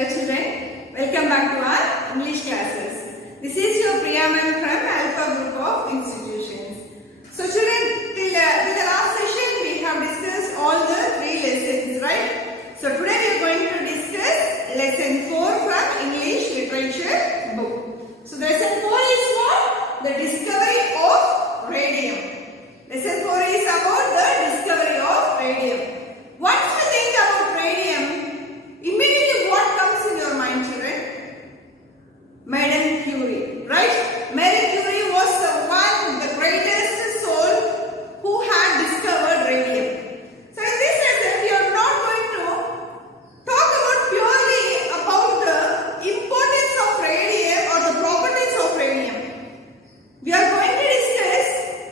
Hello children, welcome back to our English classes. This is your Priyaman from Alpha Group of Institutions. So children, till the last session we have discussed all the 3 lessons, right? So today we are going to discuss lesson 4 from English literature book. So lesson 4 is what? The discovery of radium. Lesson 4 is about the discovery of radium. Once we think about radium, immediately what comes in your mind, children? Madame Curie, right? Marie Curie was the greatest soul who had discovered radium. So in this lesson, we are not going to talk purely about the importance of radium or the properties of radium. We are going to discuss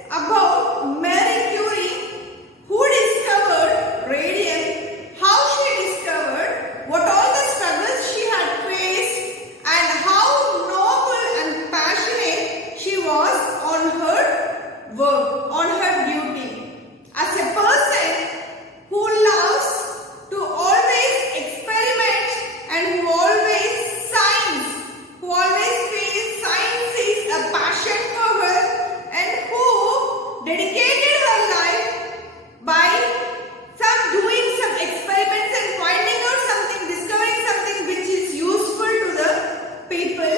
about Marie Curie, who discovered radium, how she discovered, what all the struggles she had faced, and how noble and passionate she was on her work, on her duty. As a person who loves to always experiment and who always feels science is a passion for her, and who dedicated her life by doing some experiments and finding out something, discovering something which is useful to the people.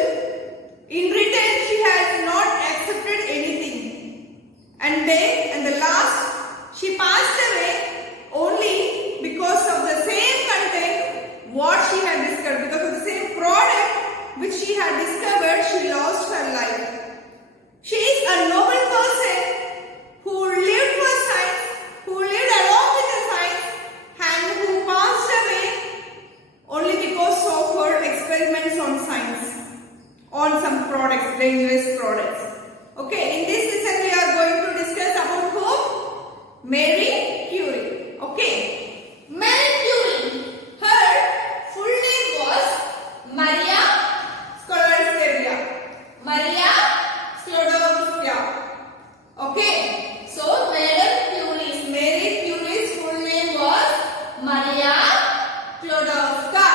In return, she has not accepted anything. And then, the last, she passed away only because of the same content what she had discovered. Because of the same product which she had discovered, she lost her life. She is a noble person who lived for science, who lived along with the science, and who passed away only because of her experiments on science, on some products, dangerous products. Okay, in this lesson we are going to discuss about whom? Marie Curie. Okay, Marie Curie, her full name was Maria Sklodowska. Maria Sklodowska. Okay, so Marie Curie's full name was Maria Sklodowska.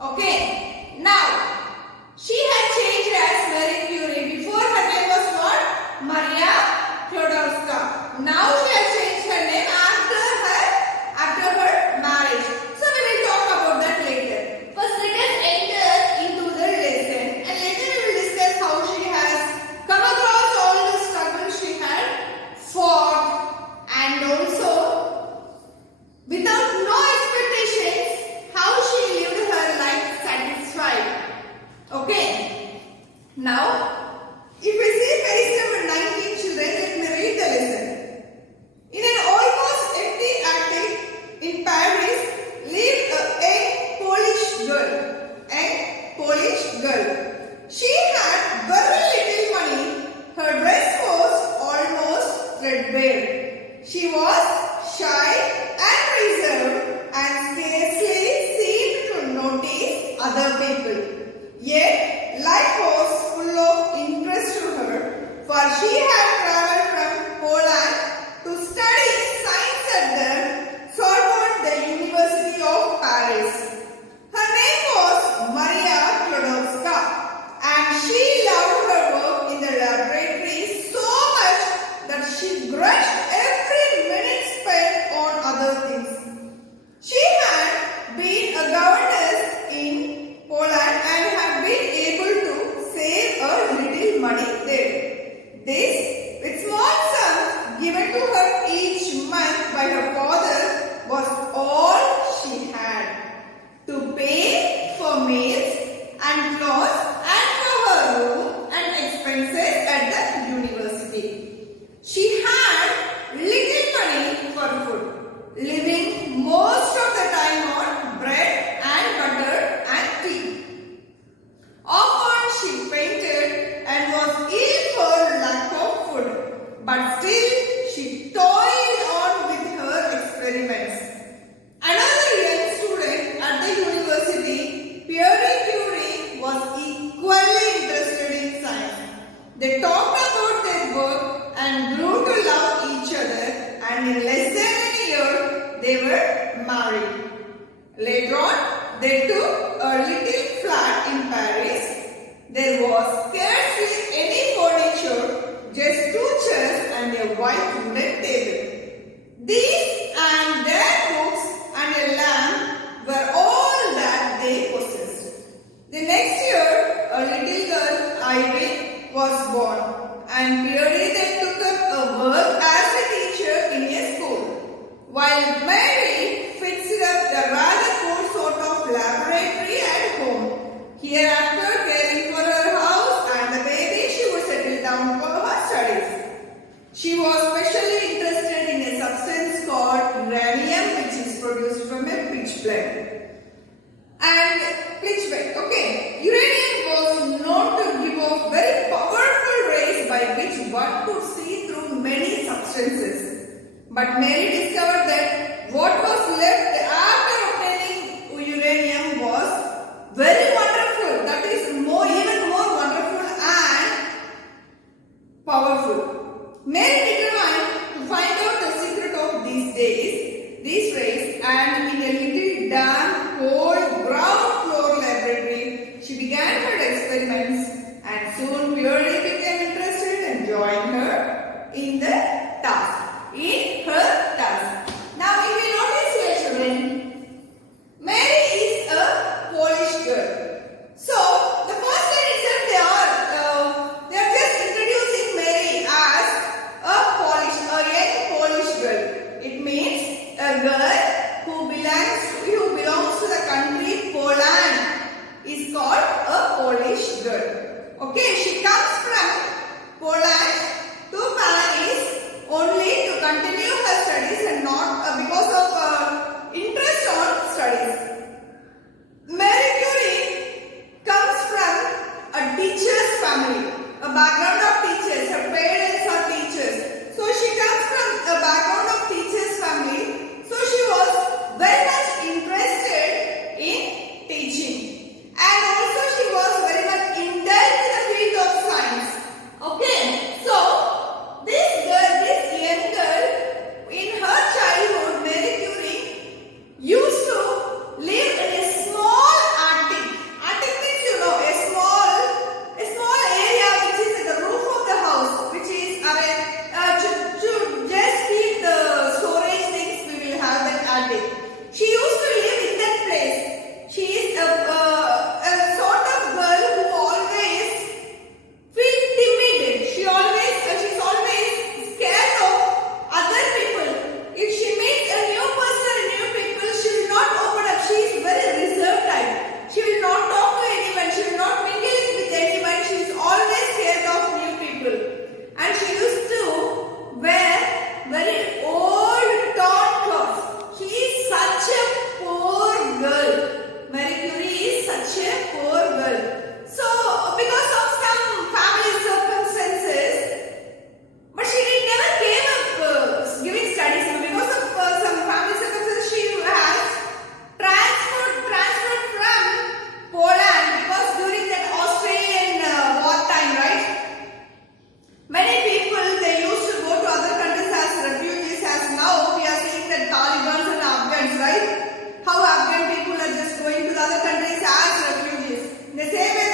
Okay, now she had changed as Marie Curie. Before her name was what? Maria Sklodowska. Now she has changed her name after her marriage. So we will talk about that later. First, let us enter into the lesson, and later we will discuss how she has come across all the struggles she had fought, and also without no expectations how she lived her life satisfied. Okay. Now, if we see page number 19, children, let me read the lesson. In an almost empty attic in Paris lived a young Polish girl. She had very little money. Her dress was almost threadbare. She was shy and reserved and scarcely seemed to notice other people. Yet, life was full of interest to her, for she had traveled from Poland to study science at the Sorbonne, the University of Paris. Her name was Maria Sklodowska, and she loved her work in the laboratory so much that she grudged every minute spent on other things. She had been a governess in Poland and had been able to save a little money there. This, with small sums given to her each month by her father, was all she had to pay for meals and clothes and for her room and expenses at the university. She had little money for food, living most of the time on bread and butter and tea. Often she fainted and was ill for lack of food, but still she toiled on with her experiments. Another young student at the university, Marie Curie, was equally interested in science. They talked about their work and grew to love each other, and in less than a year they were married. Later on, they took a little flat in Paris. There was scarcely any furniture, just two chairs and a white wooden table. These and their books and a lamp were all that they possessed. The next year, a little girl, Irene, was born, and Pierre then took up a work as a teacher in a school, while Mary fixed up the rather cool sort of laboratory at home. Hereafter, caring for her house and the baby, she would settle down for her studies. She was specially interested in a substance called radium, which is produced from a pitch blende. And pitch blende, okay. Uranium was known to give off very powerful rays by which one could see through many substances. But Mary discovered that what was left after obtaining uranium was very wonderful. That is even more wonderful and powerful. Mary determined to find out the secret of these rays, and in a little damp, cold, ground floor laboratory, she began her experiments, and soon Pierre became interested and joined her in her task. Now, if we notice here, children, Mary is a Polish girl. So, the first line itself, they are just introducing Mary as a young Polish girl. It means a girl who belongs to the country Poland is called a Polish girl. Okay, she comes from Poland to Paris only to continue her studies and not because of interest on studies. Mary Curie comes from a teacher's family, a background of teachers. Her parents are teachers. So she comes from a background of teachers' family. So she was very much interested in teaching. And also she was very much indulged in the field of science. Okay. So this young girl, in her childhood, Mary Curie used to live in a small attic. Attic means, a small area which is at the roof of the house, which is to just keep the storage things. We will have that attic. She used to live in that place. She is a sort of girl who always feels timid. She's always scared of other people. If she meets a new person, new people, she will not open up. She is very reserved type. She will not talk to anyone. She will not mingle with anyone. She is always scared of new people. And she used to wear very old torn clothes. She is such a poor girl. Marie Curie is such a poor girl. So, because of some family circumstances, but she never gave up giving studies. Because of some family circumstances, she has transferred from Poland, because during that Australian war time, right? Many people, they used to go to other countries as refugees, as now we are seeing that Talibans and Afghans, right? How Afghan people are just going to the other countries as refugees. In the same way,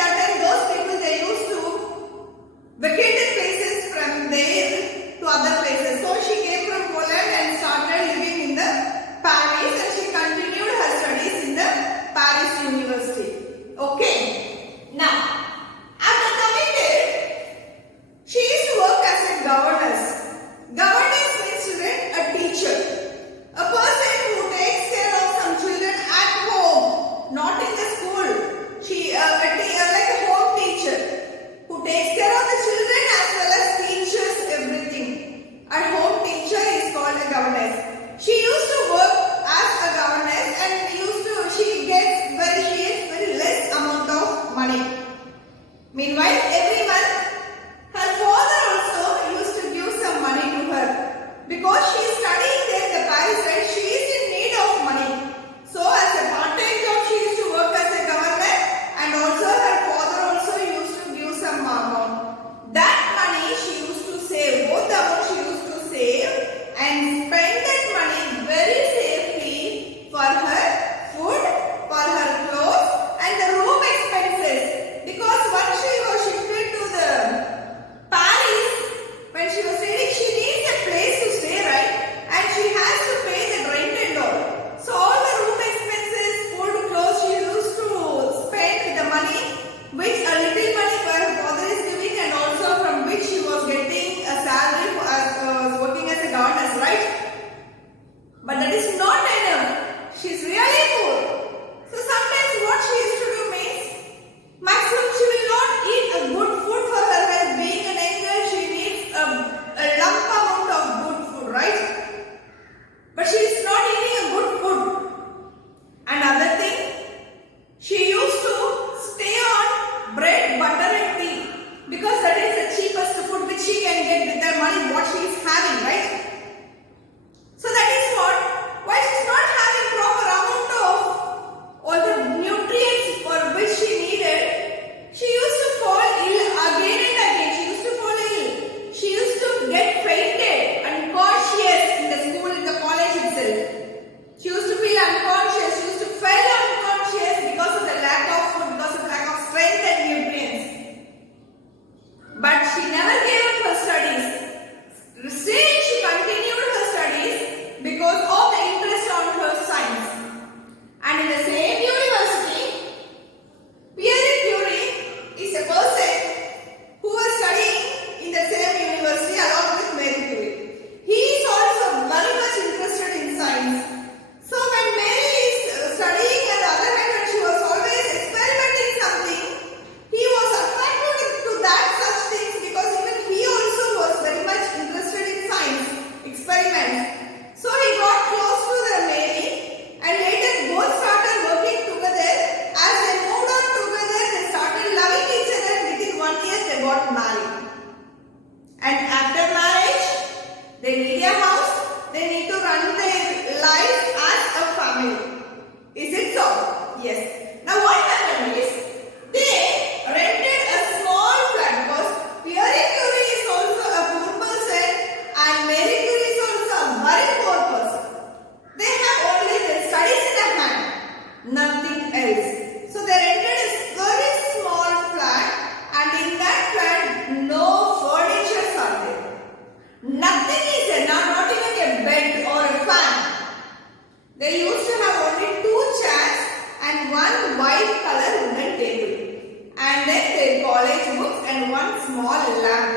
small lamp.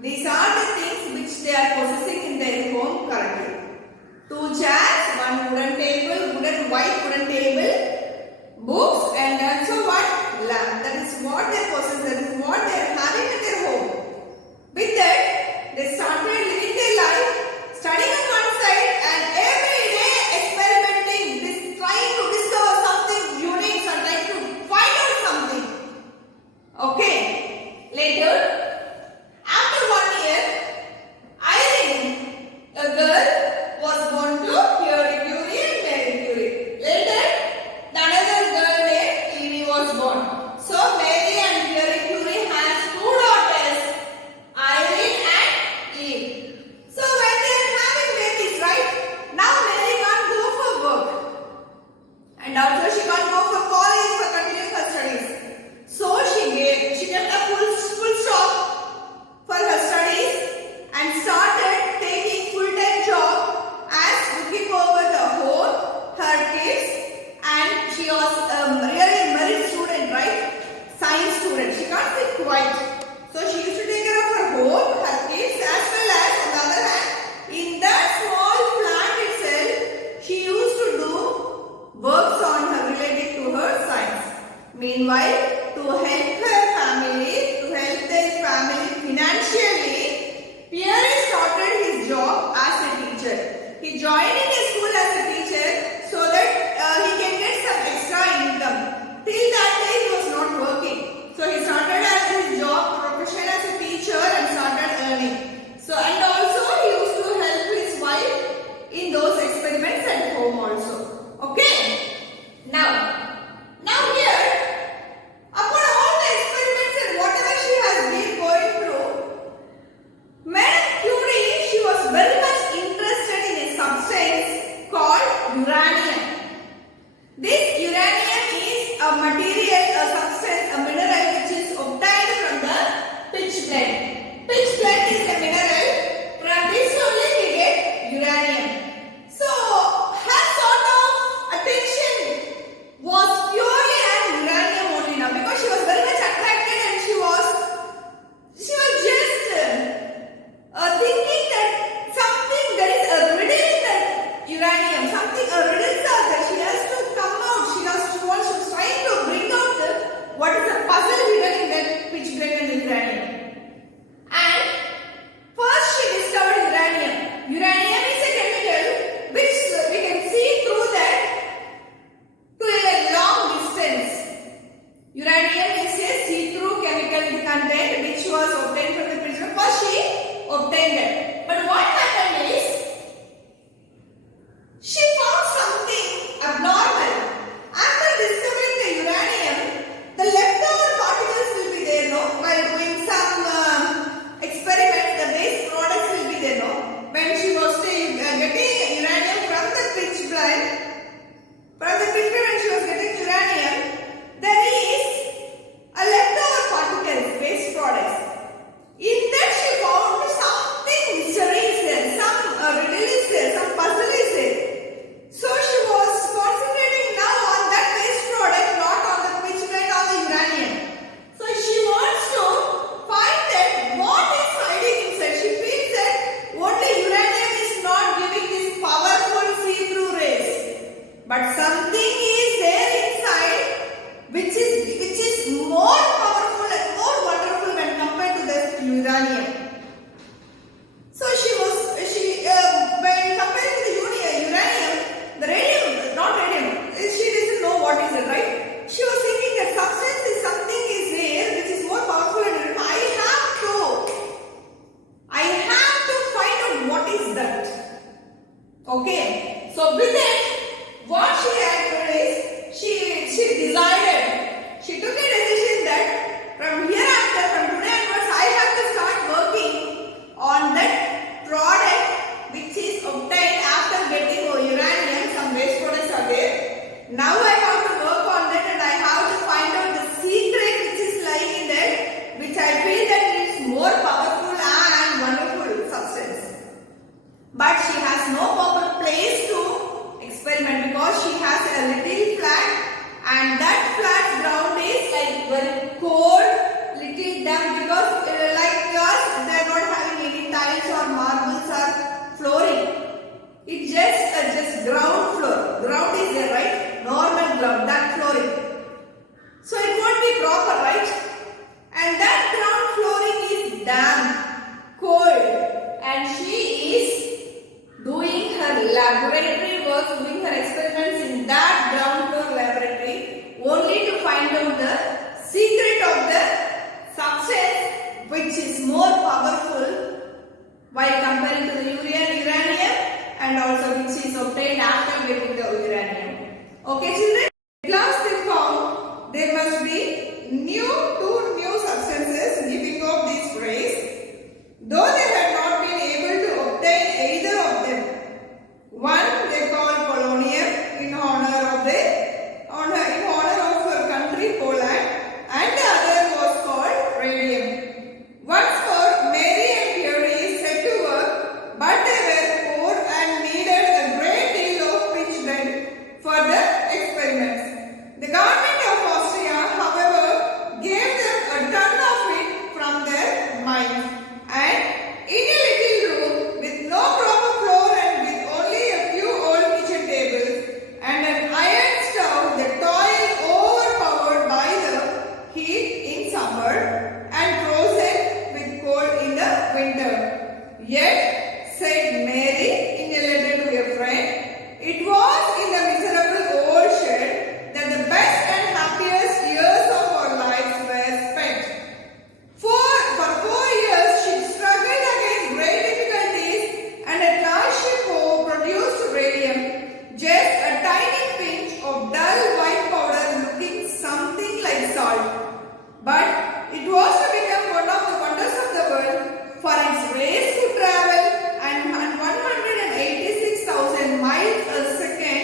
These are the things which they are possessing in their home currently. 2 chairs, 1 wooden table, white wooden table, books, and also one lamp. That is what they possess, that is what they are having in their home. With that, they started living their life, studying on one side and every day experimenting, trying to discover something unique and trying to find out something. Okay. Later, after 1 year, Irene, a girl, was born to Pierre Curie and Marie Curie. Later, another girl named Eve was born. So, Mary and Pierre Curie has 2 daughters, Irene and Eve. So, when they are having babies, right? Now, Mary can't go for work. And also, she can't go for college for continuing her studies. So, she kept a full stop for her studies and started taking full-time job as looking over the home, her kids, and she was really a merit student, right? Science student. She can't sit quiet. So she used to take care of her home, her kids, as well as on the other hand, in that small flat itself, she used to do works on her related to her science. Meanwhile, to help her family, to help their family financially, Pierre started his job as a teacher. He joined in a school as a teacher so that he can get some extra income. Till that day he was not working. So he started as his job profession as a teacher and started earning. So and also he used to help his wife in those experiments at home also. Okay. Now here, upon all the experiments and whatever she has been going through, Madame Curie, she was very much interested in a substance called uranium. This uranium is a material, a substance, a mineral which is obtained from the pitch blende. Pitch blende is a mineral, from this only we get uranium. So, her sort of attention was purely on uranium only now because she was very much attracted and she was just thinking that there is a riddle in that uranium, a riddles are there. She has to come out, she wants to try to bring out what is the puzzle hidden in that pitch blende and uranium. And first she discovered uranium. Uranium is a chemical which we can see through that to a long distance. Uranium is a see-through chemical content which was obtained from the prism. First she obtained it. But what happened is, she found something abnormal. After discovering the uranium, the leftover particles will be there, no? While doing some experiments, the waste products will be there, no? When she was getting uranium from the pitch blende, when she was getting uranium, there is a leftover particles, waste products. In that she found something proper, right? And that ground flooring is damp, cold, and she is doing her laboratory work, doing her experiments in that ground floor laboratory only to find out the secret of the substance which is more powerful while comparing to the uranium and also which is obtained after getting the uranium. Okay children? At last they found there must be two new substances giving off these rays, though they had not been able to obtain either of them. One they called polonium in honor of her country Poland, and the other was called radium. Once more, Mary and Curie set to work, but they were poor and needed a great deal of pitch blende for the experiments. The government of Austria, however, gave them a ton of it from their mines, and in a little room with no proper floor and with only a few old kitchen tables and an iron stove, the toil overpowered by the heat in summer and frozen with cold in the winter. Yet, said Mary in a letter to a friend, it was in the miserable old shed that the best and happiest years of our lives were spent. For 4 years she struggled against great difficulties, and at last she produced radium, just a tiny pinch of dull white powder looking something like salt. But it was to become one of the wonders of the world, for its rays could travel and 186,000 miles a second,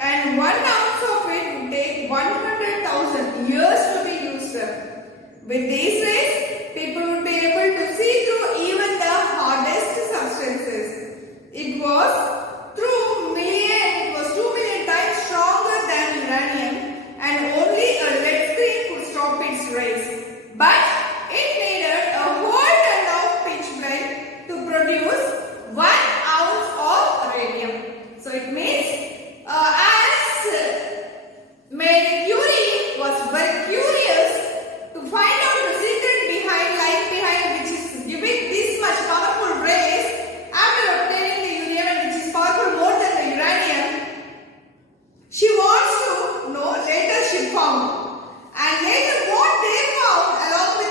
and 1 ounce of it would take 100,000 years to be used up. With these rays, people would be able to see through even the hardest substances. It was 2 million times stronger than uranium, and only a lead screen could stop its rays. But it needed a whole ton of pitch blende to produce 1 ounce of radium. So it means as Marie Curie was very curious to find out the secret behind which is giving this much powerful rays after obtaining the uranium, which is powerful more than the uranium. She wants to know, later she found. And later what they found along with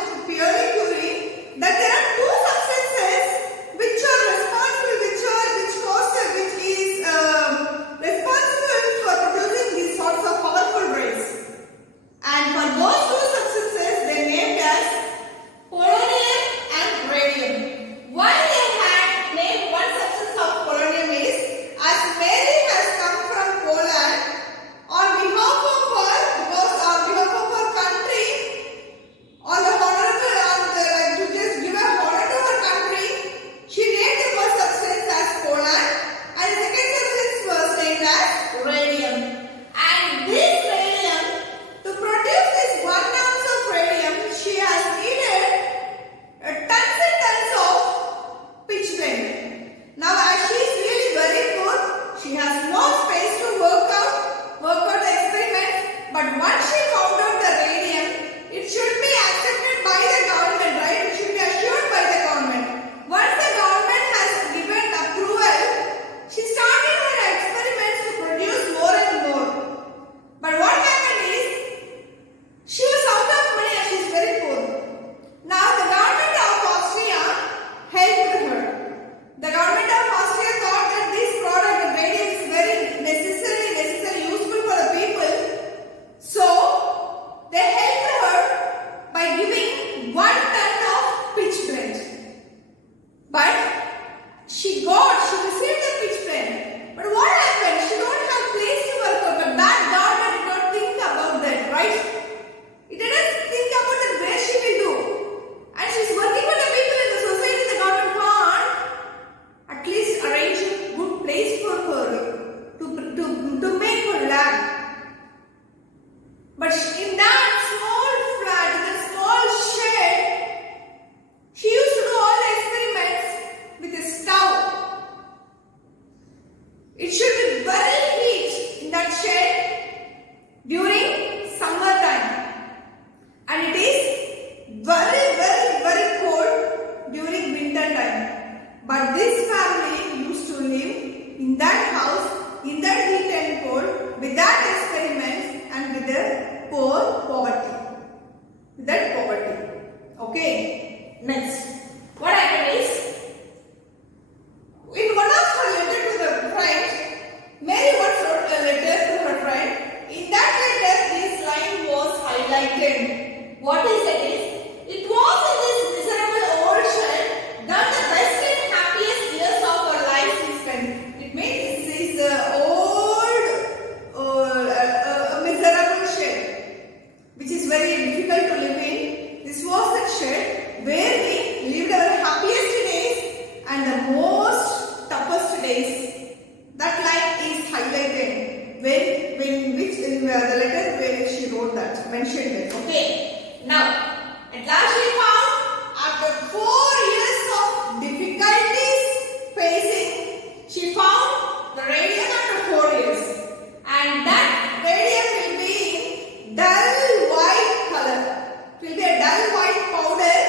What he said is, it was in this miserable old shed that the best and happiest years of our lives we spent. It means this is the old miserable shed which is very difficult to live in. This was the shed where we lived our happiest days and the most toughest days. That line is highlighted when which in the letter where she wrote that, mentioned it. Okay. Now, at last she found, after 4 years of difficulties facing, she found the radium after 4 years. And that radium will be in dull white color. It will be a dull white powder.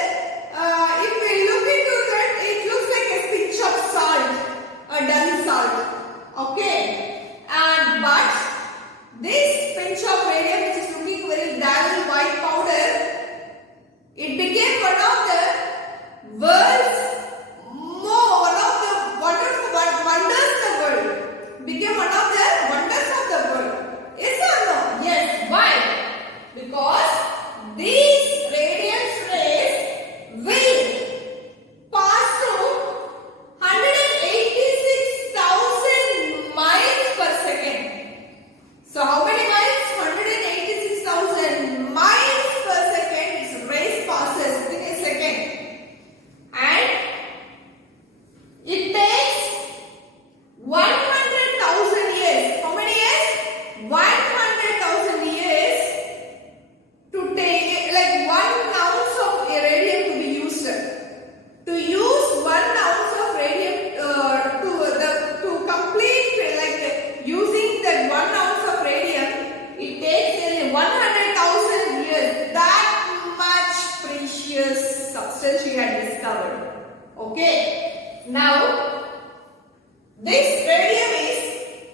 If we look into that, it looks like a pinch of salt, a dull salt. Okay. But this pinch of radium, which is looking very dull white powder, it became one of the world's one of the wonderful wonders of the world. Became one of the wonders of the world. Yes or no? Yes. Why? Because these radiance rays will pass through 186,000 miles per second. So how many miles? 186,000 miles per second. Its rays passes within a second. And it takes 100,000 years. How many years? 100,000 years to take, like 1 ounce of radium to be used. To use 1 ounce of radium to complete, like using that 1 ounce of radium, it takes nearly 100,000 years. That much precious substance she had discovered. Okay. Now, this radium is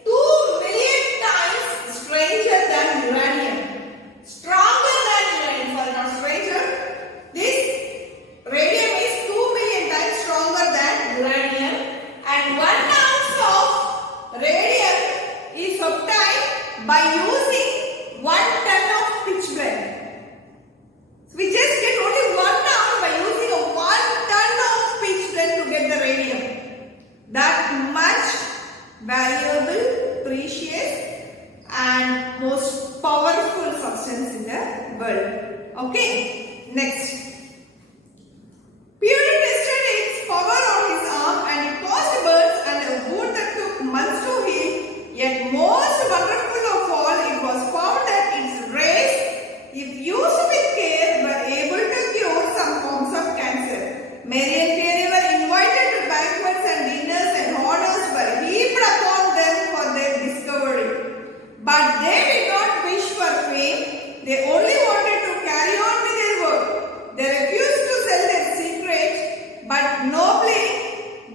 2 million times stranger than uranium. Stronger than uranium, sorry, not stranger. This radium is 2 million times stronger than uranium, and 1 ounce of radium is obtained by using 1 ton of pitch blende. So we just get only 1 ounce by using a 1 ton of pitch blende to get the radium. That much valuable, precious and most powerful substance in the world. Okay. Next. Peary tested its power on his arm and it caused burns and a wound that took months to heal. Yet most wonderful of all, it was found that its rays, if used with care, were able to cure some forms of cancer. Mary and Peary were invited to banquets and dinners, and honors were heaped upon them for their discovery. But they did not wish for fame. They only wanted to carry on with their work. They refused to sell their secret, but nobly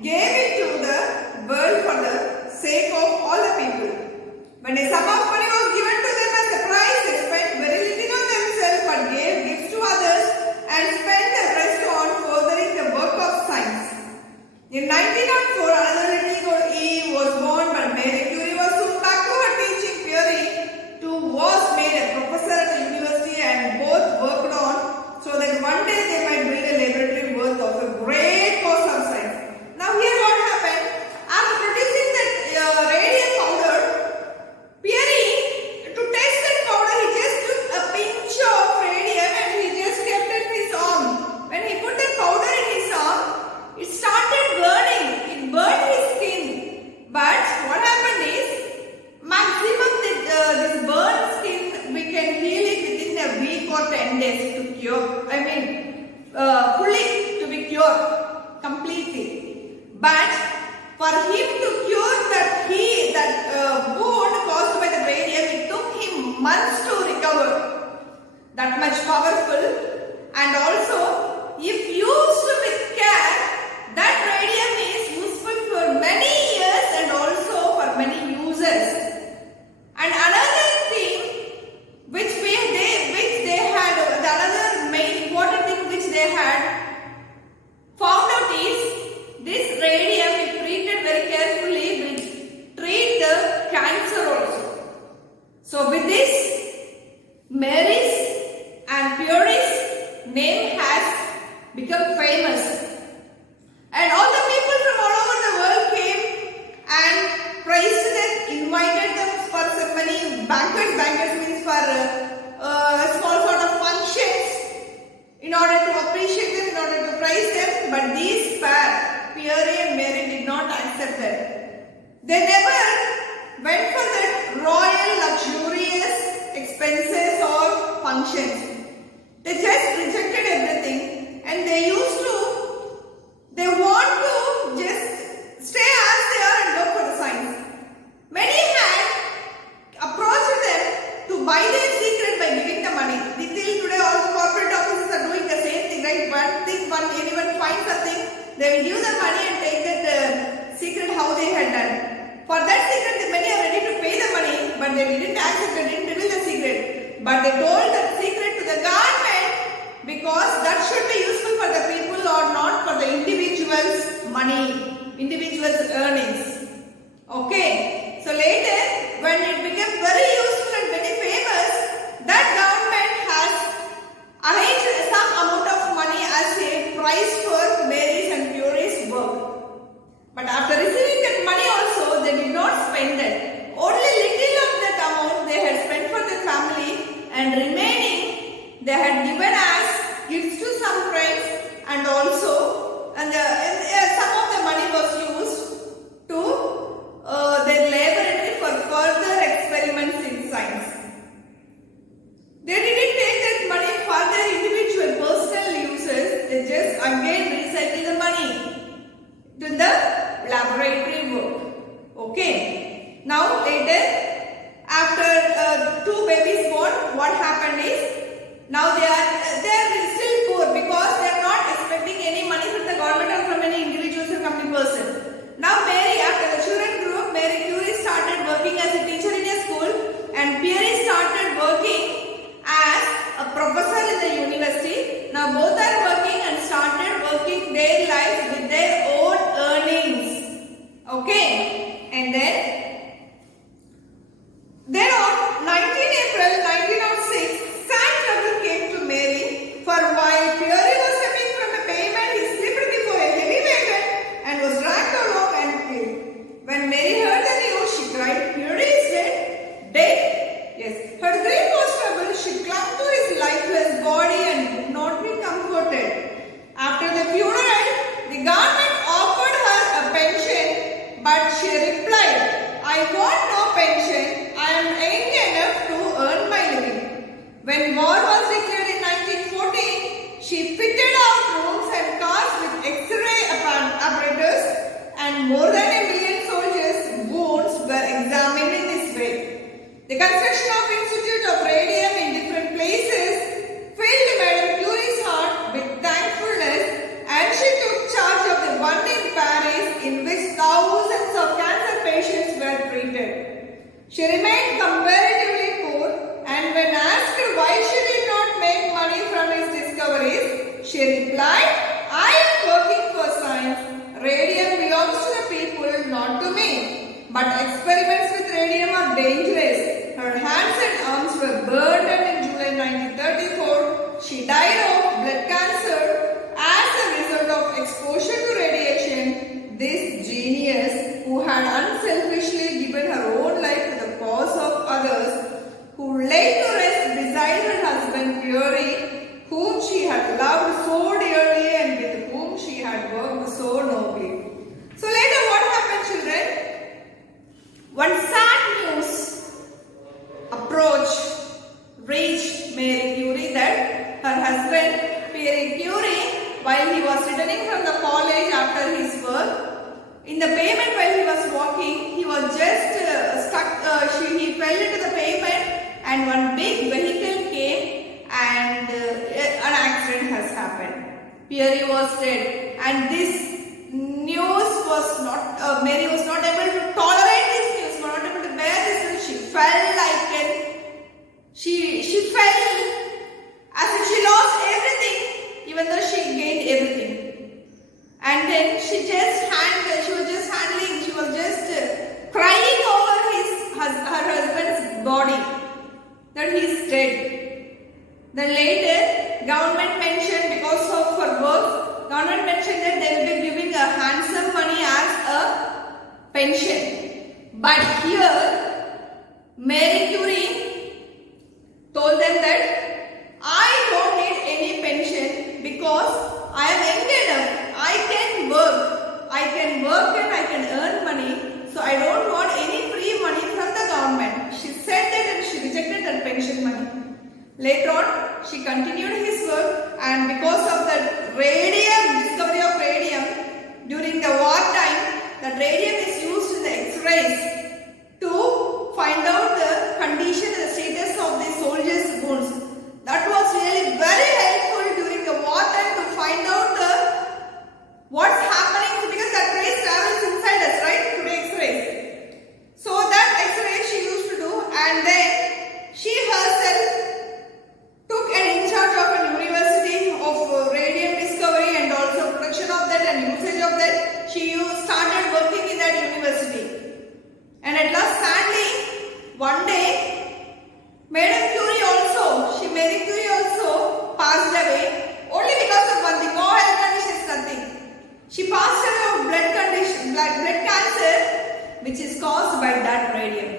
gave it to the world for the sake of all the people. When a sum of money was given to them as a prize, they spent very little on themselves but gave gifts to others and spent the rest on furthering the work of science. In 1904, another little girl Eve was born, but Mary Curie was soon back to her teaching. Peary too was made a professor at the university, and both worked on so that one day they might build a laboratory worth of a great cause of science. Now here what happened? After producing that radium powder, Peary, to test that powder, he just took a pinch of radium and he just kept it in his arm. When he put the powder in his arm, it started burning. It burned his skin. But what happened is, maximum this burnt skin, we can heal it within a week or 10 days to cure. Fully to be cured completely. But for him to cure that wound caused by the radium, it took him months to recover. That much powerful. And also, if used with care, that radium is useful for many years and also for many users. And another thing which they had, the another main important thing which they had found out is, this radium, if treated very carefully, will treat the cancer also. So with this, Mary's and Peary's name has become famous. And all the people from all over the world came and praised them, invited them for so many bankers. Bankers means for small sort of functions in order to appreciate them, in order to praise them. But these pair, Pierre and Mary, did not accept that. They never went for that royal, luxurious expenses or functions. They just rejected everything, and they want to just stay as they are and go for the signs. Many had approached them to buy their secret by giving the money. Till today all the corporate offices are doing the same thing, right? Anyone finds something, they will give the money and take that secret how they had done. For that secret, many are ready to pay the money, but they didn't accept it, didn't reveal the secret. But they told that secret to the government because that should be useful for the people or not for the individual's money, individual's earnings. Okay. So later, when it became very useful and very famous, that government has arranged some amount of money as a price for Mary's and Purie's work. But after receiving that money also, they did not spend it. Only little of that amount they had spent for their family, and remaining they had given as gifts to some friends, and also some of the money was used to their laboratory for further experiments in science. They didn't take that money for their individual personal uses. They just again recycled the money to the laboratory work. Okay. Now later, after two babies born, what happened is, now they are still poor because they are not expecting any money from the government or from any individuals or company person. Now Mary, after the children grew up, Mary Curie started working as a teacher in a school, and Pierre started working as a professor in the university. Now both are working and started working their lives with their own earnings. Okay. And then on 19 April 1906, sad trouble came to Mary, for while Pierre was coming from a payment, he slipped before a heavy wagon and was dragged along and killed. When Mary heard the news, she cried, "Pierre is dead." Dead? Yes. Her grief was troubled. She clung to his lifeless body and could not be comforted. After the funeral, the government offered her a pension, but she replied, "I want no pension. I am young enough to earn my living." When war was declared in 1914, she fitted out rooms and cars with X-ray apparatus, and more than 1 million soldiers' wounds were examined in this way. The construction of Institute of Radium in different places filled Madame Curie's heart with thankfulness, and she took charge of the one in Paris in which thousands of cancer patients were treated. She remained comparatively poor, and when asked why she did not make money from his discoveries, she replied, "I am working for science. Radium belongs to the people, not to me. But experiments with radium are dangerous." Her hands and arms were burned, and in July 1934, she died of blood cancer as a result of exposure to radiation. This genius, who had unselfishly given her own life to the cause of others, who laid to rest beside her husband Pierre, whom she had loved so dearly and with whom she had worked so nobly. So later what happened, children? One sad news reached Mary Curie that her husband Pierre Curie, while he was returning from the college after his work, in the pavement while he was walking, he was just stuck. He fell into the pavement, and one big vehicle came, and an accident has happened. Pierre was dead, and this news was not. Mary was not able to tolerate this news, was not able to bear this news. She fell like an. She fell as if she lost everything, even though she gained everything. And then she was just crying over her husband's body, that he is dead. Then later, government mentioned government mentioned that they will be giving a handsome money as a pension. But here, Marie Curie told them that I don't need any pension because I am young enough. I can work and I can earn money. So I don't want any free money from the government. She said that and she rejected that pension money. Later on, she continued his work, and because of the discovery of radium during the wartime, that radium is used in the X-rays to find out the condition and the status of the soldiers' wounds. That was really very helpful during the wartime to find out what's happening, because that rays travels inside us, right? To the X-rays. So that X-ray she used to do, and then she herself took an in charge of a university of radium discovery and also production of that and usage of that. She started working in that university. And at last, sadly, one day, Marie Curie also passed away only because of one thing. No health conditions, nothing. She passed away of blood cancer, which is caused by that radium.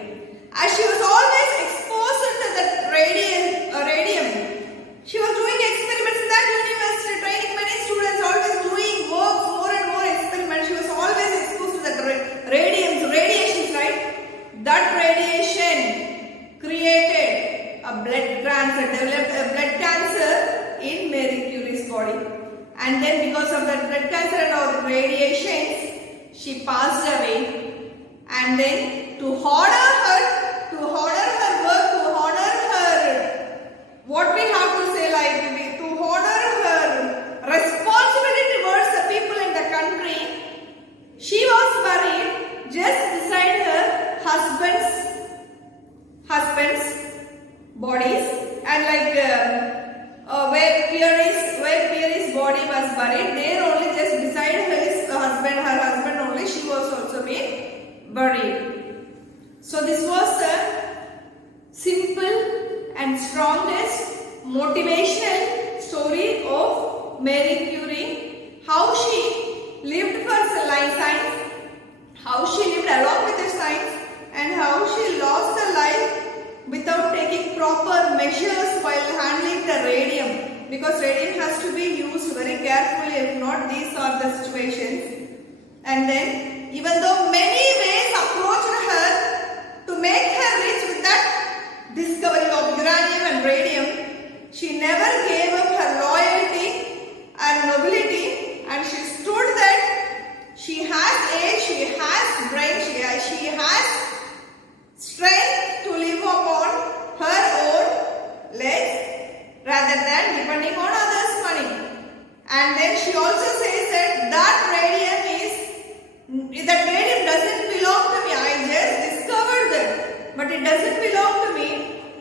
As she was always exposed to that radium, she was doing experiments in that university, training many students, always doing work, more and more experiments. She was always exposed to that radiations, right? That radiation created a blood cancer, developed a blood cancer in Marie Curie's body. And then because of that blood cancer and all the radiations, she passed away. And then to honor her work, to honor her, what we have to say, like to honor her responsibility towards the people in the country, she was buried just beside her husband's bodies, and like where Pierre's body was buried, there only just beside her husband only, she was also being buried. So this was a simple and strongest motivational story of Marie Curie, how she lived for science, how she lived along with the science, and how she lost her life without taking proper measures while handling the radium, because radium has to be used very carefully, if not these are the situations. And then even though many ways approached her to make her rich with that discovery of uranium and radium, she never gave up her loyalty and nobility, and she stood that she has age, she has brain, she has strength to live upon her own legs rather than depending on others' money. And then she also says that radium doesn't belong to me. I just discovered that, but it doesn't belong to me.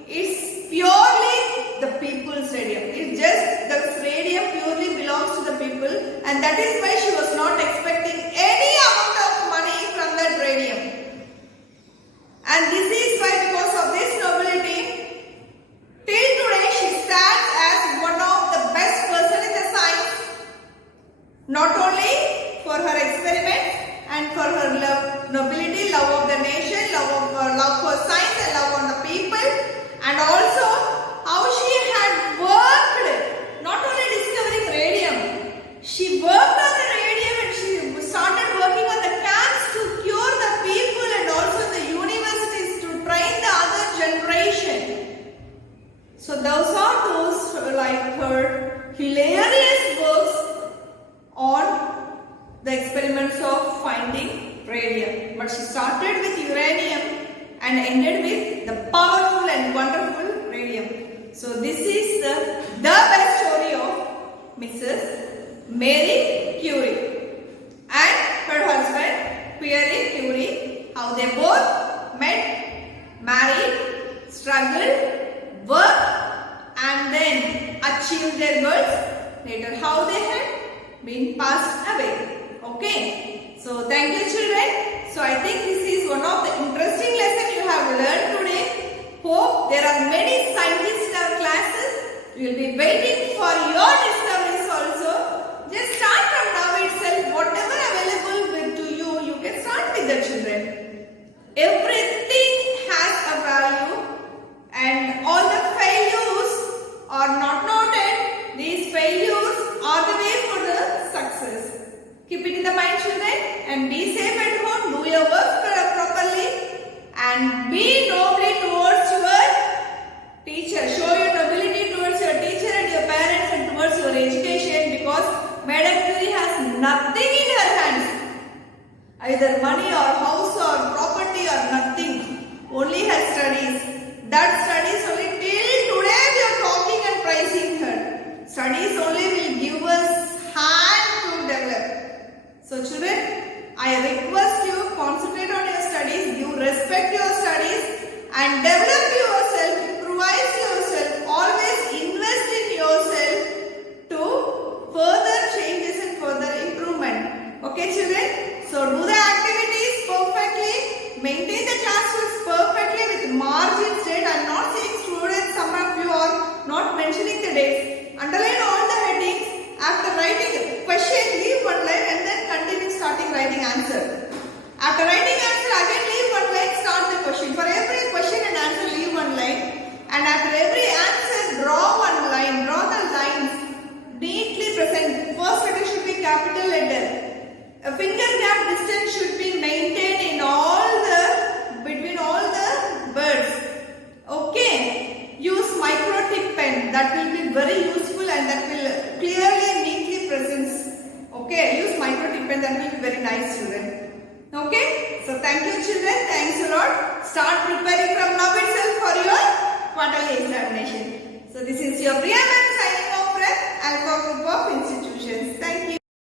It's purely the people's radium. It's just the radium purely belongs to the people, and that is why she was not expecting any amount of money from that radium. And this is why, because of this nobility, till today she stands as one of the best person in the science, not only for her experiments and for her nobility, love of the nation, love for science and love on the people, and also how she had worked, not only discovering radium, she worked on the radium and she started working on the camps to cure the people and also the universities to train the other generation. So those are those like her hilarious works on the experiments of finding radium. But she started with uranium and ended with the powerful and wonderful radium. So this is the best story of Mrs. Marie Curie and her husband Pierre Curie, how they both met, married, struggled, worked, and then achieved their goals. Later how they had been passed away. Okay, so thank you children. So I think this is one of the interesting lessons you have learned today. Hope there are many scientists in our classes. We will be waiting for your discoveries also. Just start from children, and be safe at home. Do your work properly and be nobly towards your teacher. Show your nobility towards your teacher and your parents and towards your education, because Madam Curie has nothing in her hands. Either money or house or property or nothing. Only her studies. That studies only till today we are talking and praising her. Studies only will give us hand to develop. So children, I request you concentrate on your studies, you respect your studies and develop yourself, improvise yourself, always invest in yourself to further changes and further improvement. Okay children? So do the activities perfectly, maintain the classrooms perfectly with margins date. I am not saying students, some of you are not mentioning the dates. Underline all the headings. After writing question, leave one line and then continue starting writing answer. After writing answer, again leave one line, start the question. For every question and answer, leave one line. And after every answer, draw one line. Draw the lines neatly present. First letter should be capital letter. A finger gap distance should be maintained in between all the birds. Okay. Use micro tip pen. That will be very useful and that will clearly, neatly present. Okay. Use micro tip pen. That will be very nice, children. Okay. So thank you, children. Thanks a lot. Start preparing from now itself for your quarterly examination. So this is your Priya ma'am signing off from Alpha Group of Institutions. Thank you.